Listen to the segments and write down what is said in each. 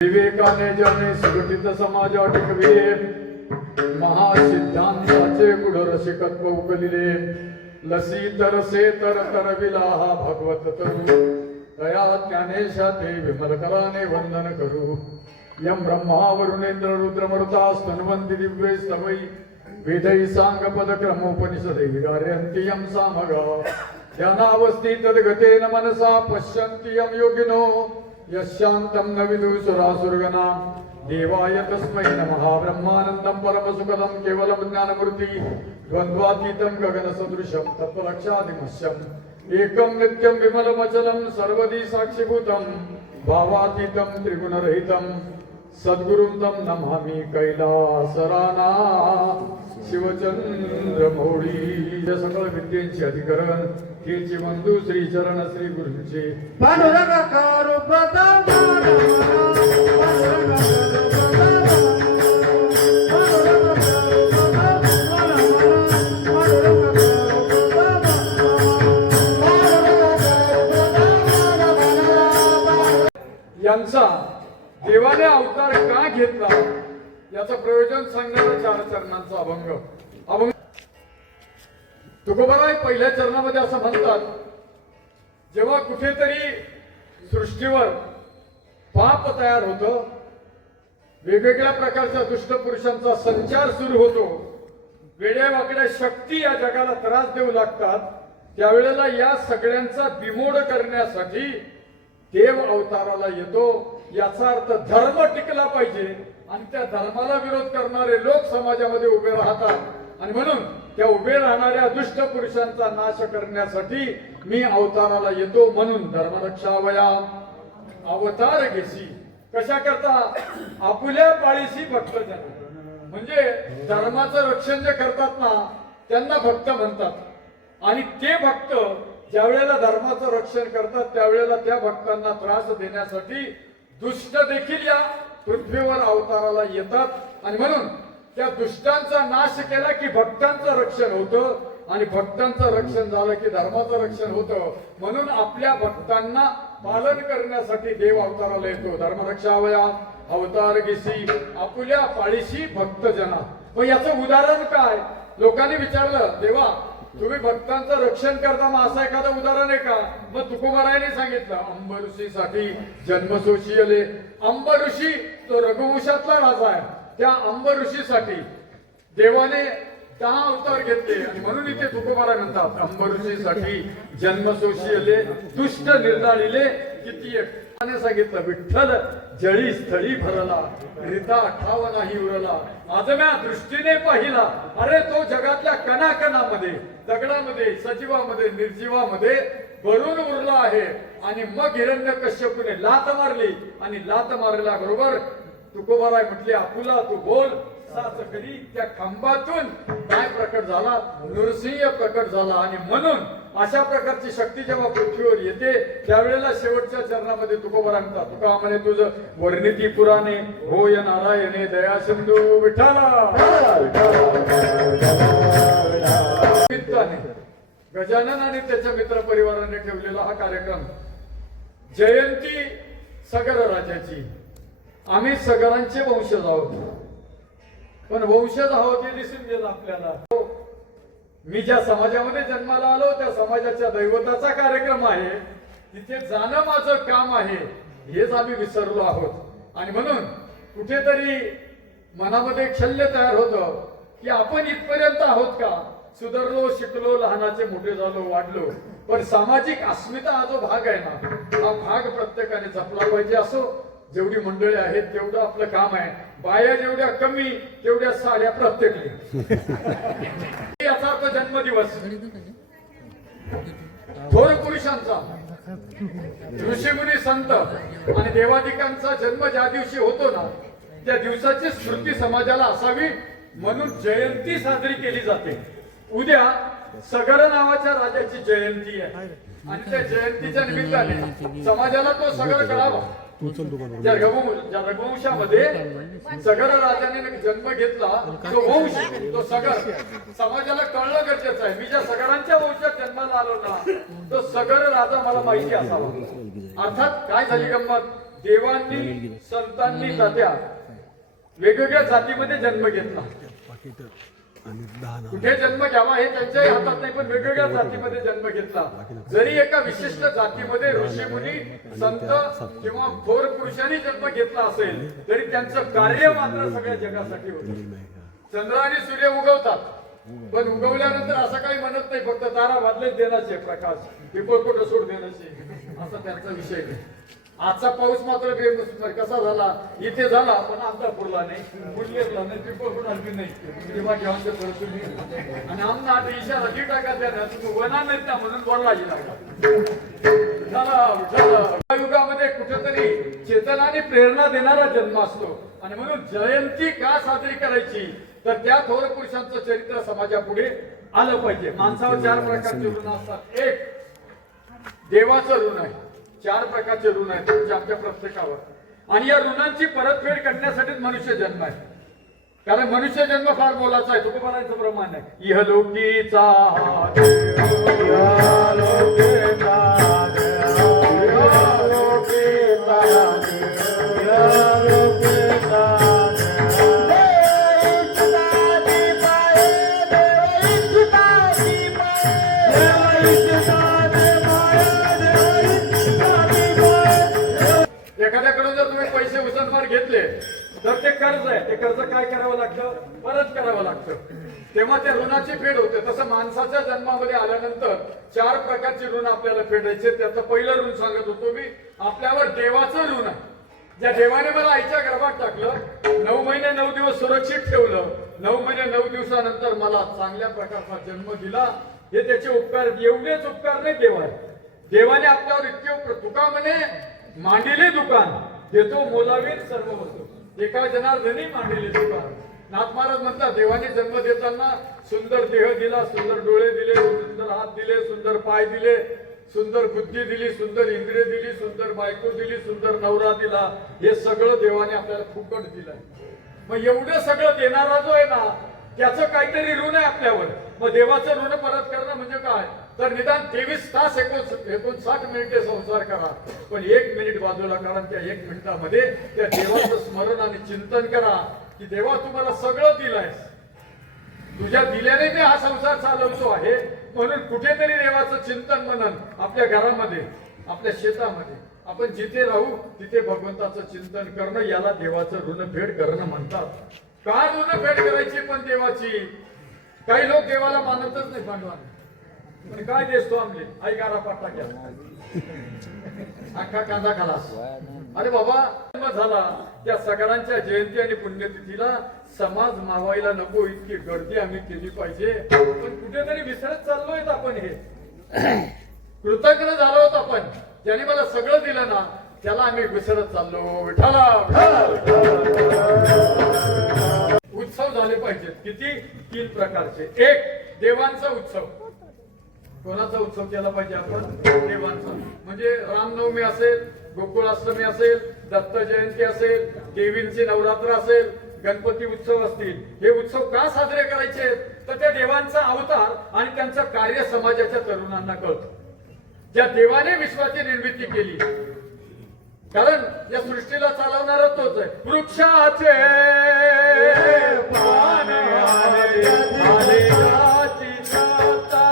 विवेकाने ज्याने सुगठित समाज टिकविले, महासिद्धांताचे गुढ रसिकत्व उकलिले, लसी तरसे तर तरविला हा भागवत तरू, दया ज्ञानेशा ते विमल कराने वंदन करू. यम ब्रह्मा वरुणेंद्र रुद्र मरुता स्तन्वन्ति दिव्ये स्तवै, वेदै सांग पद क्रमोपनिषदै गार्यन्ति यम सामगा, ध्यानावस्थि तद्गतेन मनसा पश्यन्ति यम योगिनो, यशांतं न विदुसुरासुरगणां, देवाय तस्मै नमः. ब्रह्मानन्दं परमसुखदं केवलं ज्ञानमूर्ति, द्वन्द्वातीतं गगनसदृशं तत्त्वलक्षादिमस्यम्, एकं नित्यं विमलमचलं सर्वदी साक्षिभूतं, भावातीतं त्रिगुणरहितं सद्गुरुं तं नमामि. कैलासराना शिवचंद्र मौळी, सकळ विद्येचे अधिकरण केची बंधू श्री चरण श्री गुरुचे. पांडुरंगाकार प्रताप यांचा देवाने अवतार का घेतला याचं प्रयोजन सांगणारा 4 चरणांचा अभंग. तुकोबाराय पहिल्या चरणामध्ये असं म्हणतात, जेव्हा कुठेतरी सृष्टीवर पाप तयार होतं, वेगवेगळ्या प्रकारच्या दुष्ट पुरुषांचा संचार सुरू होतो, वेड्या वाकड्या शक्ती या जगाला त्रास देऊ लागतात, त्यावेळेला या सगळ्यांचा बिमोड करण्यासाठी देव अवताराला येतो. याचा अर्थ धर्म टिकला पाहिजे आणि त्या धर्माला विरोध करणारे लोक समाजामध्ये उभे राहतात, आणि म्हणून त्या उभे राहणाऱ्या दुष्ट पुरुषांचा नाश करण्यासाठी मी अवताराला येतो. म्हणून धर्मरक्षावया अवतार घेसी. कशा करता? आपुल्या पाळीसी भक्त जन, म्हणजे धर्माचं रक्षण जे करतात ना त्यांना भक्त म्हणतात. आणि ते भक्त ज्या वेळेला धर्माचं रक्षण करतात त्यावेळेला त्या भक्तांना त्रास देण्यासाठी दुष्ट देखील या पृथ्वीवर अवताराला येतात, आणि म्हणून त्या दुष्टांचा नाश केला की भक्तांचं रक्षण होतं, आणि भक्तांचं रक्षण झालं की धर्माचं रक्षण होतं. म्हणून आपल्या भक्तांना पालन करण्यासाठी देव अवताराला येतो. धर्मरक्षावया अवतार घेसी, आपुल्या पाळीशी भक्त जना. मग याचं उदाहरण काय? लोकांनी विचारलं, देवा तुम्ही भक्तांचं रक्षण करता, मग असं एखादं उदाहरण आहे का? मग तुकोबारायाने सांगितलं, अंब ऋषीसाठी जन्मसोशी आले. अंब ऋषी तो रघुवंशातला राजा आहे. त्या अंब ऋषीसाठी देवाने 10 अवतार घेतले, आणि म्हणून इथे तुकोबाराय म्हणतात, अंब ऋषीसाठी जन्मसोशी आले, दुष्ट निर्दाळिले किती एक. सांगितलं, विठ्ठल जळी स्थळी भरला, रीता ठाव नाही उरला, आजम्या दृष्टीने पाहिला. अरे तो जगातल्या कणाकणामध्ये, दगडामध्ये, सजीवामध्ये, निर्जीवामध्ये भरून उरला आहे. आणि मग हिरण्यकश्यपूने लात मारली, आणि लात मारल्या बरोबर तुकोबाराय म्हटले, आपुला तू बोल साच करी. त्या खांबातून काय प्रकट झाला? नृसिंह प्रकट झाला. आणि म्हणून अशा प्रकारची शक्ती जेव्हा पृथ्वीवर येते त्यावेळेला शेवटच्या चरणामध्ये तुकोबाराय म्हणतात, तुका म्हणे तुझं वर्णिती पुराणे, होय नारायणे दया सिंधू विठ्ठला. गजानन आणि त्याच्या मित्र परिवाराने ठेवलेला हा कार्यक्रम, जयंती सगर राजाची. आम्ही सगरांचे वंशज आहोत, पण वंशज आहोत हे दिसून गेलं आपल्याला. मी ज्या समाजामध्ये जन्माला आलो त्या समाजाच्या दैवताचा कार्यक्रम आहे, तिथे जाणं माझं काम आहे, हेच आम्ही विसरलो आहोत. आणि म्हणून कुठेतरी मनामध्ये एक शल्य तयार होतं की आपण इथपर्यंत आहोत का? सुधारलो, शिकलो, लहानाचे मोठे झालो, वाढलो, पण सामाजिक अस्मिता हा जो भाग आहे ना, हा भाग प्रत्येकाने जपला पाहिजे. असो जेवढी मंडळी आहेत तेवढं आपलं काम आहे. बाया जेवढ्या कमी तेवढ्या साड्या प्रत्येक. याचा अर्थ जन्मदिवस थोर पुरुषांचा, ऋषीमुनी संत आणि देवादिकांचा जन्म ज्या दिवशी होतो ना त्या दिवसाची स्मृती समाजाला असावी म्हणून जयंती साजरी केली जाते. उद्या सगर नावाच्या राजाची जयंती आहे, आणि त्या जयंतीच्या निमित्ताने समाजाला तो सगर कळावा. ज्या रघुवंशामध्ये सगर राजाने जन्म घेतला, तो वंश, तो सगर समाजाला कळणं गरजेचं आहे. मी ज्या सगरांच्या वंशात जन्माला आलो ना, तो सगर राजा मला माहिती असावा. अर्थात काय झाली गंमत, देवांनी संतांनी तात्या वेगवेगळ्या जातीमध्ये जन्म घेतला. कुठे जन्म घ्यावा हे त्यांच्याही हातात नाही, पण वेगवेगळ्या जातीमध्ये जन्म घेतला. जरी एका विशिष्ट जातीमध्ये ऋषीमुनी संत किंवा थोर पुरुषांनी जन्म घेतला असेल तरी त्यांचं कार्य मात्र सगळ्या जगासाठी होतं. चंद्र आणि सूर्य उगवतात, पण उगवल्यानंतर असं काही म्हणत नाही फक्त तारा भादलेच देण्याचे प्रकाश पिंपळकोट सोड देण्याचे असा त्यांचा विषय नाही. आजचा पाऊस मात्र बेमोसमी कसा झाला, इथे झाला पण आमचा पुरला नाही, पुरलेला नाही, पिंपळकोट आणखी नाही तेव्हा घेऊन ते तुम्ही आणि आमना आता इशारा जी टाका द्या तुम्ही वना नाहीत ना म्हणून वरला झाला. युगामध्ये कुठेतरी चेतना आणि प्रेरणा देणारा जन्म असतो आणि म्हणून जयंती का साजरी करायची तर त्या थोर पुरुषांचं चरित्र समाजापुढे आलं पाहिजे. माणसावर 4 प्रकारचे ऋण असतात. एक देवाचं ऋण आहे, 4 प्रकारचे ऋण आहेत तुमच्या आमच्या प्रत्येकावर आणि या ऋणांची परतफेड करण्यासाठीच मनुष्य जन्म आहे. कारण मनुष्य जन्म फार मोलाचा आहे. तुकोबारांचं प्रमाण आहे इहलोकीचा एखाद्याकडून जर तुम्ही पैसे उसनमार घेतले तर ते कर्ज आहे. ते कर्ज काय करावं लागतं, परत करावं लागतं, तेव्हा त्या ऋणाची फेड होते. तसं माणसाच्या जन्मामध्ये आल्यानंतर 4 प्रकारचे ऋण आपल्याला फेडायचे. त्याचं पहिलं ऋण सांगत होतो मी, आपल्यावर देवाचं ऋण आहे. ज्या देवाने मला आईच्या गर्भात टाकलं, 9 महिने 9 दिवस सुरक्षित ठेवलं, 9 महिने 9 दिवसानंतर मला चांगल्या प्रकारचा जन्म दिला, हे त्याचे उपकार. एवढेच उपकार नाही देवाने. देवाने आपल्यावर इतके तुका म्हणे मांडिले दुकान देतो मोलावीत सर्व वस्तू एका जनार्दनी मांडिले दुकान. नाथ महाराज म्हणतात देवाने जन्म देताना सुंदर देह दिला, सुंदर डोळे दिले, सुंदर हात दिले, सुंदर पाय दिले, सुंदर बुद्धी दिली, सुंदर इंद्रिय दिली, सुंदर बायको दिली, सुंदर नवरा दिला. हे सगळं देवाने आपल्याला फुकट दिलंय. मग एवढं सगळं देणारा जो आहे ना त्याचं काहीतरी ऋण आहे आपल्यावर. मग देवाचं ऋण परत करणं म्हणजे काय तर निदान 23 तास 59 मिनिटे संसार करा, पण 1 मिनिट बाजूला करा. त्या 1 मिनिटामध्ये त्या देवाचं स्मरण आणि चिंतन करा की देवा तुम्हाला सगळं दिलंयस, तुझ्या दिल्याने मी हा संसार चालवतो आहे. म्हणून कुठेतरी देवाचं चिंतन मनन आपल्या घरामध्ये, आपल्या शेतामध्ये, आपण जिथे राहू तिथे भगवंताचं चिंतन करणं याला देवाचं ऋणफेड करणं म्हणतात. का ऋणफेड करायची पण देवाची? काही लोक देवाला मानतच नाही भांडवाने, पण काय देतो आमले आई गारा पाटा घ्या अख्खा कांदा खालास. अरे बाबा जन्म झाला त्या सगळ्यांच्या जयंती आणि पुण्यतिथीला समाज मावायला नको इतकी गर्दी आम्ही केली पाहिजे. पण कुठेतरी विसरत चाललोय आपण. हे कृतज्ञ झालो होतो आपण, ज्याने मला सगळं दिलं ना त्याला आम्ही विसरत चाललो. विठाला उत्सव झाले पाहिजेत. किती? 3 प्रकारचे. एक देवांचा उत्सव. कोणाचा उत्सव केला पाहिजे आपण? देवांचा. म्हणजे रामनवमी असेल, गोकुळाष्टमी असेल, दत्त जयंती असेल, देवींचे नवरात्र असेल, गणपती उत्सव असतील. हे उत्सव का साजरे करायचे तर त्या देवांचा अवतार आणि त्यांचं कार्य समाजाच्या तरुणांना कळतं. ज्या देवाने विश्वाची निर्मिती केली, कारण या सृष्टीला चालवणारा तोच आहे. वृक्षाचे पान आले गाची साता,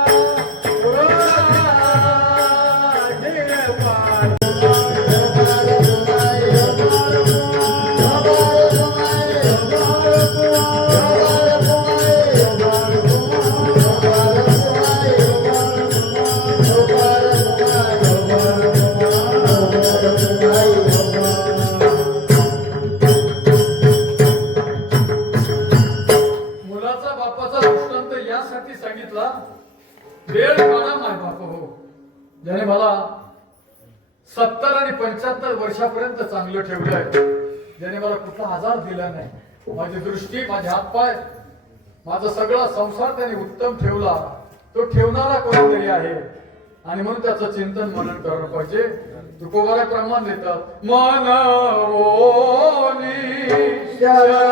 सांगितला वेळ काढा माय बाप हो, ज्याने मला 70 आणि 75 वर्षापर्यंत चांगलं ठेवलंय, ज्याने मला कुठला आजार दिला नाही, माझी दृष्टी, माझे हातपाय, माझा सगळा संसार त्याने उत्तम ठेवला. तो ठेवणारा कोणीतरी आहे आणि म्हणून त्याचं चिंतन मनन करणं पाहिजे. तुकोबाला प्रमाण देतात मन देवा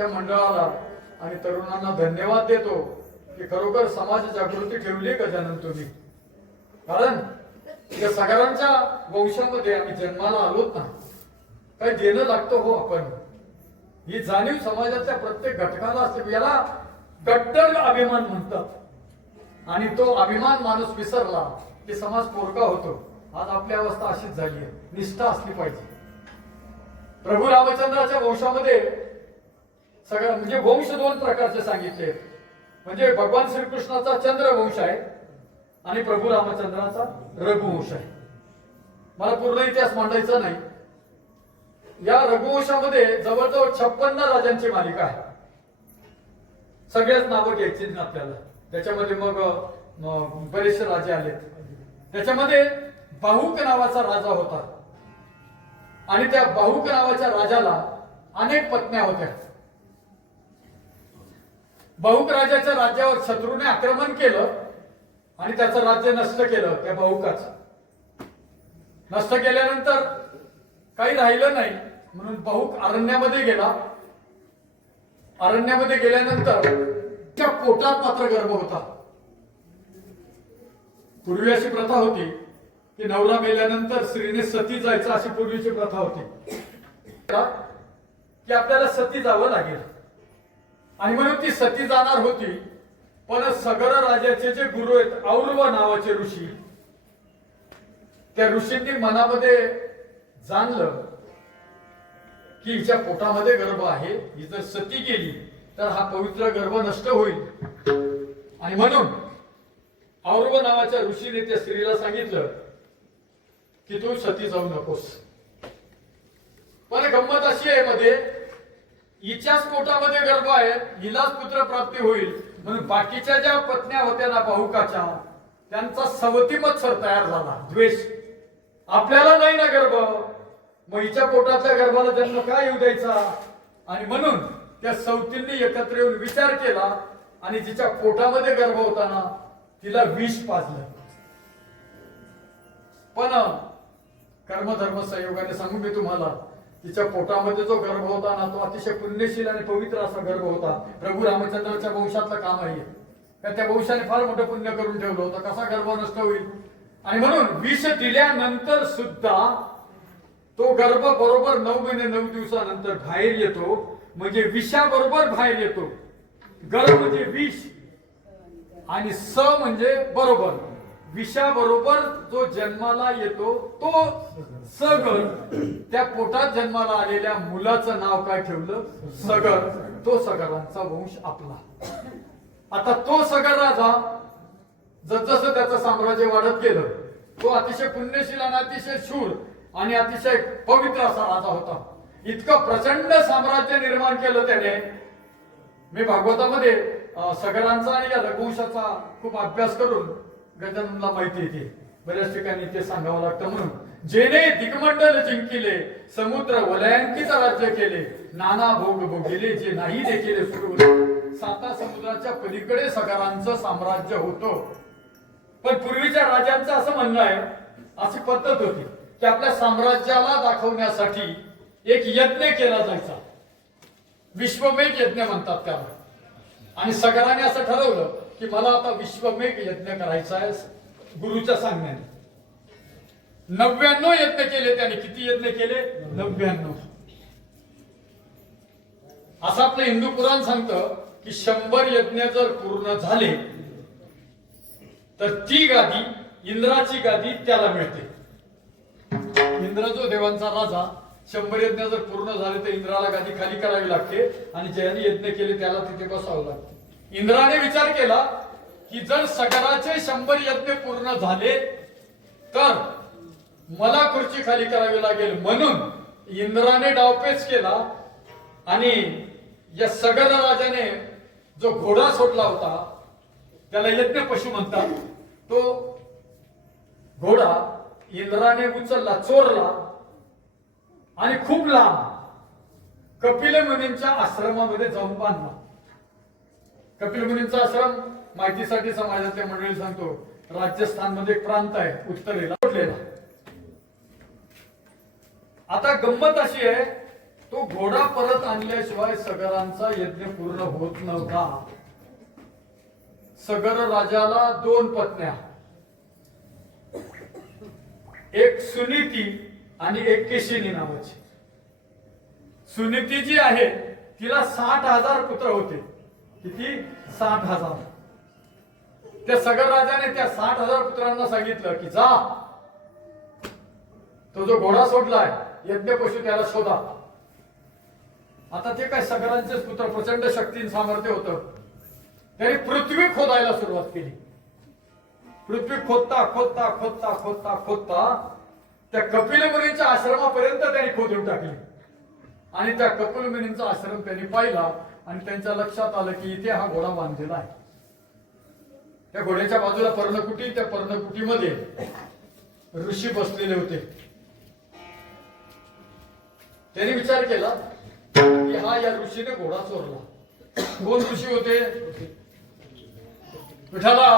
त्या मंडळाला आणि तरुणांना धन्यवाद देतो की खरोखर समाज जागृती ठेवली गजानन तुम्ही. कारण या सगळ्यांच्या वंशामध्ये आम्ही जन्माला आलोत ना, काही देणं लागतं हो आपण. ही जाणीव समाजाच्या प्रत्येक घटकाला असते. याला गट्टर अभिमान म्हणतात आणि तो अभिमान माणूस विसरला की समाज पोरका होतो. आज आपली अवस्था अशीच झाली आहे. निष्ठा असली पाहिजे. प्रभू रामचंद्राच्या वंशामध्ये सगळं म्हणजे वंश दोन प्रकारचे सांगितले. म्हणजे भगवान श्रीकृष्णाचा चंद्रवंश आहे आणि प्रभू रामचंद्राचा रघुवंश आहे. मला पूर्ण इतिहास मांडायचा नाही. या रघुवंशामध्ये जवळजवळ 56 राजांची मालिका आहे. सगळ्याच नावं घ्यायची ना आपल्याला. त्याच्यामध्ये मग बरेचसे राजे आले. त्याच्यामध्ये बाहुक नावाचा राजा होता आणि त्या बाहुक नावाच्या राजाला अनेक पत्न्या होत्या. बाहुक राजाच्या राज्यावर शत्रूने आक्रमण केलं आणि त्याचं राज्य नष्ट केलं. त्या बाहुकाचं नष्ट केल्यानंतर काही राहिलं नाही म्हणून बाहुक अरण्यामध्ये गेला. अरण्यामध्ये गेल्यानंतर त्या पोटात मात्र गर्भ होता. पूर्वी अशी प्रथा होती की नवरा मेल्यानंतर स्त्रीने सती जायचं, अशी पूर्वीची प्रथा होती की आपल्याला सती जावं लागेल आणि म्हणून ती सती जाणार होती. पण सगर राजाचे जे गुरु आहेत औरव नावाचे ऋषी, त्या ऋषींनी मनामध्ये जाणलं की हिच्या पोटामध्ये गर्भ आहे, ही जर सती गेली तर हा पवित्र गर्भ नष्ट होईल. आणि म्हणून औरव नावाच्या ऋषीने त्या स्त्रीला सांगितलं की तू सती जाऊ नकोस. पण गंमत अशी आहे मध्ये, हिच्याच पोटामध्ये गर्भ आहे, हिलाच पुत्र प्राप्ती होईल म्हणून बाकीच्या ज्या पत्न्या होत्या ना बाहुकाच्या, त्यांचा सवती मत्सर तयार झाला. द्वेष. आपल्याला नाही ना गर्भ, मग हिच्या पोटातल्या गर्भाला जन्म काय येऊ द्यायचा. आणि म्हणून त्या सवतींनी एकत्र येऊन विचार केला आणि जिच्या पोटामध्ये गर्भ होता ना तिला विष पाजलं. पण कर्मधर्म संयोगाने सांगू मी तुम्हाला, तिच्या पोटामध्ये जो गर्भ होता ना तो अतिशय पुण्यशील आणि पवित्र असा गर्भ होता. प्रभू रामचंद्राच्या वंशातलं काम आहे. त्या वंशाने फार मोठं पुण्य करून ठेवलं होतं. कसा गर्भ नष्ट होईल. आणि म्हणून विष दिल्यानंतर सुद्धा तो गर्भ बरोबर 9 महिने 9 दिवसानंतर बाहेर येतो. म्हणजे विषाबरोबर बाहेर येतो. गर म्हणजे विष आणि स म्हणजे बरोबर. विषाबरोबर जो जन्माला येतो तो सगर. त्या पोटात जन्माला आलेल्या मुलाचं नाव काय ठेवलं? सगर. तो सगरांचा वंश आपला. आता तो सगर राजा जसजसं त्याचं साम्राज्य वाढत गेलं, तो अतिशय पुण्यशील आणि अतिशय शूर आणि अतिशय पवित्र असा राजा होता. इतकं प्रचंड साम्राज्य निर्माण केलं त्याने. मी भागवतामध्ये सगरांचा आणि या रघुवंशाचा खूप अभ्यास करून गजाननला माहिती येते. बऱ्याच ठिकाणी ते सांगावं लागतं. म्हणून जेने दिग्मंडल जिंकिले, समुद्र वलयांकित राज्य केले, नाना भोग भोगिले, जे नाही देखील सुरू. 7 समुद्राच्या पलीकडे सगरांचं साम्राज्य होतं. पण पूर्वीच्या राजांचं असं म्हणणं आहे, अशी पद्धत होती की आपल्या साम्राज्याला दाखवण्यासाठी एक यज्ञ केला जायचा. विश्वमेघ यज्ञ म्हणतात त्याला. आणि सगराने असं ठरवलं की मला आता विश्वमेघ यज्ञ करायचा आहे गुरुच्या सांगण्याने. 99 यज्ञ केले त्याने. किती यज्ञ केले? 99. असं आपलं हिंदू पुराण सांगतं की 100 यज्ञ जर पूर्ण झाले तर ती गादी, इंद्राची गादी त्याला मिळते. इंद्र जो देवांचा राजा, 100 यज्ञ जर पूर्ण झाले तर इंद्राला गादी खाली करावी लागते आणि ज्याने यज्ञ केले त्याला तिथे बसावं लागते. इंद्राने विचार केला की जर सगराचे 100 यज्ञ पूर्ण झाले तर मला खुर्ची खाली करावी लागेल. म्हणून इंद्राने डावपेच केला आणि या सगर राजाने जो घोडा सोडला होता, त्याला यज्ञ पशु म्हणतात, तो घोडा इंद्राने उचलला, चोरला आणि खूप लांब कपिल मुनींच्या आश्रमामध्ये जाऊन बांधला. कपिल मुनींचा आश्रम माहितीसाठी समाजातल्या मंडळी सांगतो, राजस्थान मध्ये एक प्रांत आहे उत्तरेला. आता गंमत अशी आहे तो घोडा परत आणल्याशिवाय सगरांचा यज्ञ पूर्ण होत नव्हता. सगर राजाला 2 पत्न्या, एक सुनीती आणि एक केशिनी नावाची. सुनीती जी आहे तिला 60,000 पुत्र होते. किती? 60,000. त्या सगर राजाने त्या 60,000 पुत्रांना सांगितलं की जा, तो जो घोडा सोडलाय यज्ञ पशु त्याला शोधा. आता ते काय सगरांचेच पुत्र, प्रचंड शक्ती सामर्थ्य होतं. त्यांनी पृथ्वी खोदायला सुरुवात केली. पृथ्वी खोदता खोदता खोदता खोदता खोदता त्या कपिल मुनींच्या आश्रमापर्यंत त्यांनी खोदून टाकली. आणि त्या कपिल मुनींचा आश्रम त्यांनी पाहिला आणि त्यांच्या लक्षात आलं की इथे हा घोडा बांधलेला आहे. त्या घोड्याच्या बाजूला पर्णकुटी, त्या पर्णकुटीमध्ये ऋषी बसलेले होते. त्यांनी विचार केला की हा या ऋषीने घोडा चोरला. कोण ऋषी होते? विठाला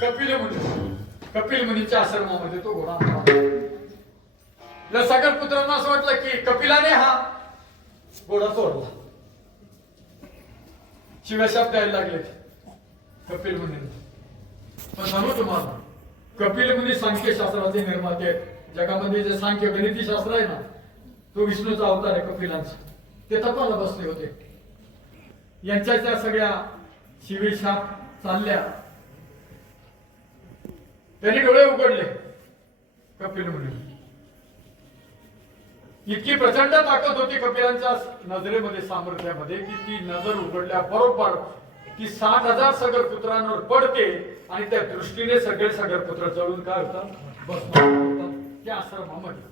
कपिल मुनी. कपिल मुनीच्या आश्रमामध्ये तो घोडा आणला. सगळ पुत्रांना असं वाटलं की कपिलाने हा घोडा चोरला. शिवशाप द्यायला लागले कपिल मुनींना. पण सांगू तुम्हाला, कपिल मुनी सांख्यशास्त्राचे निर्माते आहेत. जगामध्ये जे सांख्य गणिती शास्त्र आहे ना, तो विष्णूचा अवतार आहे कपिलांचा. ते तपाला बसले होते. यांच्या त्या सगळ्या शिवेशाप चालल्या. त्यांनी डोळे उघडले कपिल मुनी. इतकी प्रचंड ताकद होती कपिलांच्या नजरेमध्ये, सामर्थ्यामध्ये, की ती नजर उघडल्या बरोबर ती 60,000 सगर पुत्रांवर पडते आणि त्या दृष्टीने सगळे सगर पुत्र जळून काय होतात? भस्म होतात त्या आश्रमामध्ये.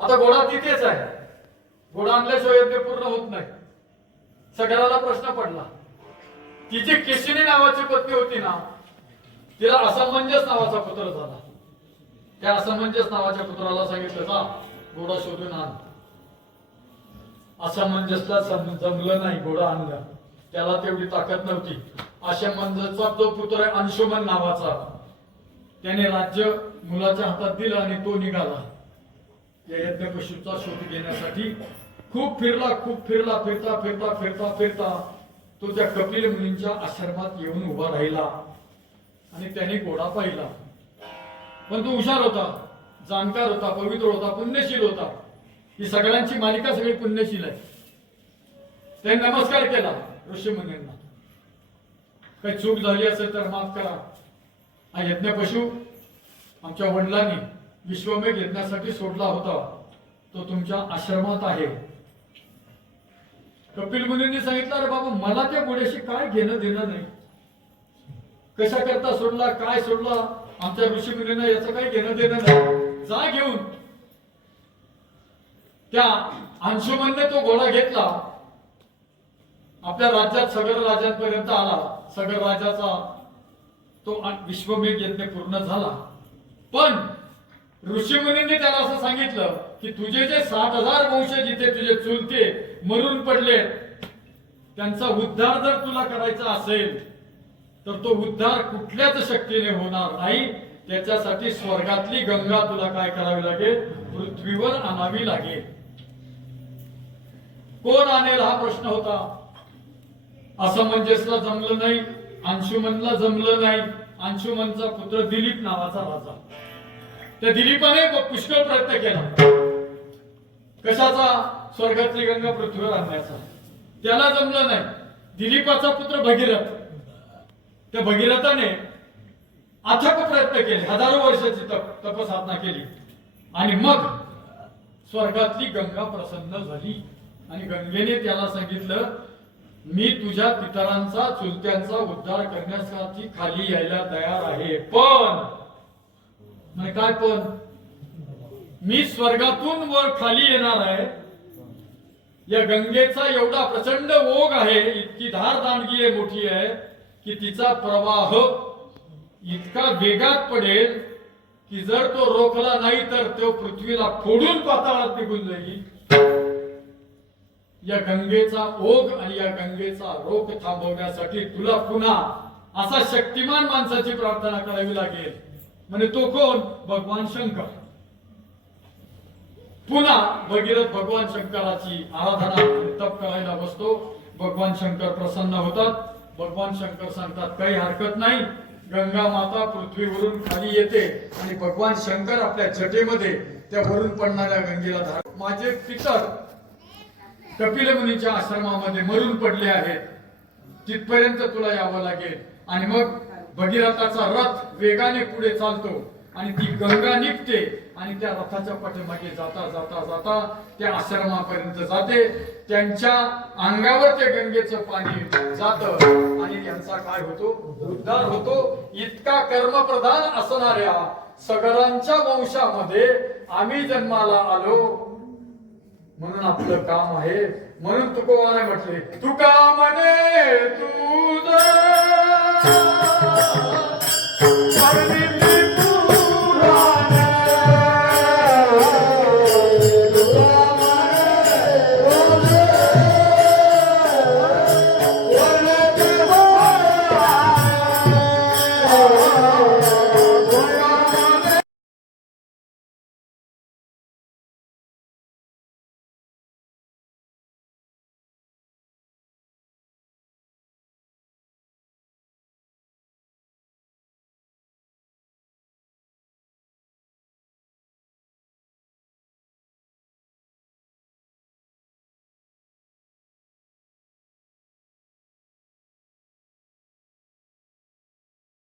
आता घोडा तिथेच आहे. घोडा आणल्याशिवाय यज्ञ पूर्ण होत नाही. सगळ्याला प्रश्न पडला. तिची केशिनी नावाची पत्नी होती ना, तिला असमंजस नावाचा पुत्र झाला. त्या असमंजस नावाच्या पुत्राला सांगितलं जा घोडा शोधून आण. असमंजसला जमलं नाही घोडा आणला. त्याला तेवढी ताकद नव्हती. असमंजसचा जो पुत्र आहे अंशुमन नावाचा, त्याने राज्य मुलाच्या हातात दिलं आणि तो निघाला या यज्ञ पशूचा शोध घेण्यासाठी. खूप फिरला, खूप फिरला. फिरता फिरता फिरता फिरता तो त्या कपिल मुनींच्या आश्रमात येऊन उभा राहिला आणि त्याने घोडा पाहिला. पण तो हुशार होता, जाणकार होता, पवित्र होता, पुण्यशील होता. ही सगळ्यांची मालिका सगळी पुण्यशील आहे. त्याने नमस्कार केला ऋषी मुनींना. काही चूक झाली असेल तर माफ करा. हा यज्ञ पशु आमच्या वडिलांनी विश्वमेघ यज्ञासाठी सोडला होता, तो तुमच्या आश्रमात आहे. कपिल मुनींनी सांगितलं अरे बाबा मला त्या घोड्याशी काय घेणं देणं नाही. कशा करता सोडला, काय सोडला, आमच्या ऋषी मुनींना याचं काही घेणं देणं नाही. जा घेऊन. त्या अंशुमनने तो घोडा घेतला. आपल्या राज्यात सगर राजांपर्यंत आला. सगर राजाचा तो विश्वमेघ यज्ञ पूर्ण झाला. पण ऋषी मुनींनी त्याला असं सांगितलं की तुझे जे 60,000 वंश जिथे तुझे चुलते मरून पडले, त्यांचा उद्धार जर तुला करायचा असेल तर तो उद्धार कुठल्याच शक्तीने होणार नाही. त्याच्यासाठी स्वर्गातली गंगा तुला काय करावी लागेल? पृथ्वीवर आणावी लागेल. कोण आणेल हा प्रश्न होता. असमंजसला जमलं नाही, अंशुमनला जमलं नाही. अंशुमनचा पुत्र दिलीप नावाचा राजा, त्या दिलीपाने पुष्कळ प्रयत्न केला. कशाचा? स्वर्गातली गंगा पृथ्वीवर आणण्याचा. त्याला जमलं नाही. दिलीपाचा पुत्र भगीरथ, त्या भगीरथाने अथक प्रयत्न केले, हजारो वर्षाची तपसाधना केली आणि मग स्वर्गातली गंगा प्रसन्न झाली आणि गंगेने त्याला सांगितलं मी तुझ्या पितरांचा, चुलत्यांचा उद्धार करण्यासाठी खाली यायला तयार आहे. पण काय पण? मी स्वर्गातून वर खाली येणार आहे. या गंगेचा एवढा प्रचंड ओघ आहे, इतकी धार दांडगी आहे, मोठी आहे की तिचा प्रवाह इतका वेगात पडेल की जर तो रोखला नाही तर तो पृथ्वीला फोडून पाताळात निघून जाईल. या गंगेचा ओघ आणि या गंगेचा रोख थांबवण्यासाठी तुला पुन्हा असा शक्तिमान माणसाची प्रार्थना करावी लागेल. म्हणजे तो कोण? भगवान शंकर. पुन्हा भगीरथ भगवान शंकराची आराधना तप करायला बसतो. भगवान शंकर प्रसन्न होतात. भगवान शंकर सांगतात काही हरकत नाही. गंगा माता पृथ्वीवरून खाली येते आणि भगवान शंकर आपल्या जटेमध्ये त्या वरून पडणाऱ्या गंगेला धार. माझे पितर कपिल मुनीच्या आश्रमामध्ये मरून पडले आहेत, तिथपर्यंत तुला यावं लागेल. आणि मग भगीरथाचा रथ वेगाने पुढे चालतो आणि ती गंगा निघते आणि त्या रथाच्या पाठीमागे जाता जाता जाता त्या आश्रमापर्यंत जाते. त्यांच्या अंगावर त्या गंगेचं पाणी जातं आणि यांचा काय होतो? उद्धार होतो. इतका कर्मप्रधान असणाऱ्या सगळ्यांच्या वंशामध्ये आम्ही जन्माला आलो म्हणून आपलं काम आहे. म्हणून तुकोबाने म्हटले तुका म्हणे तुझ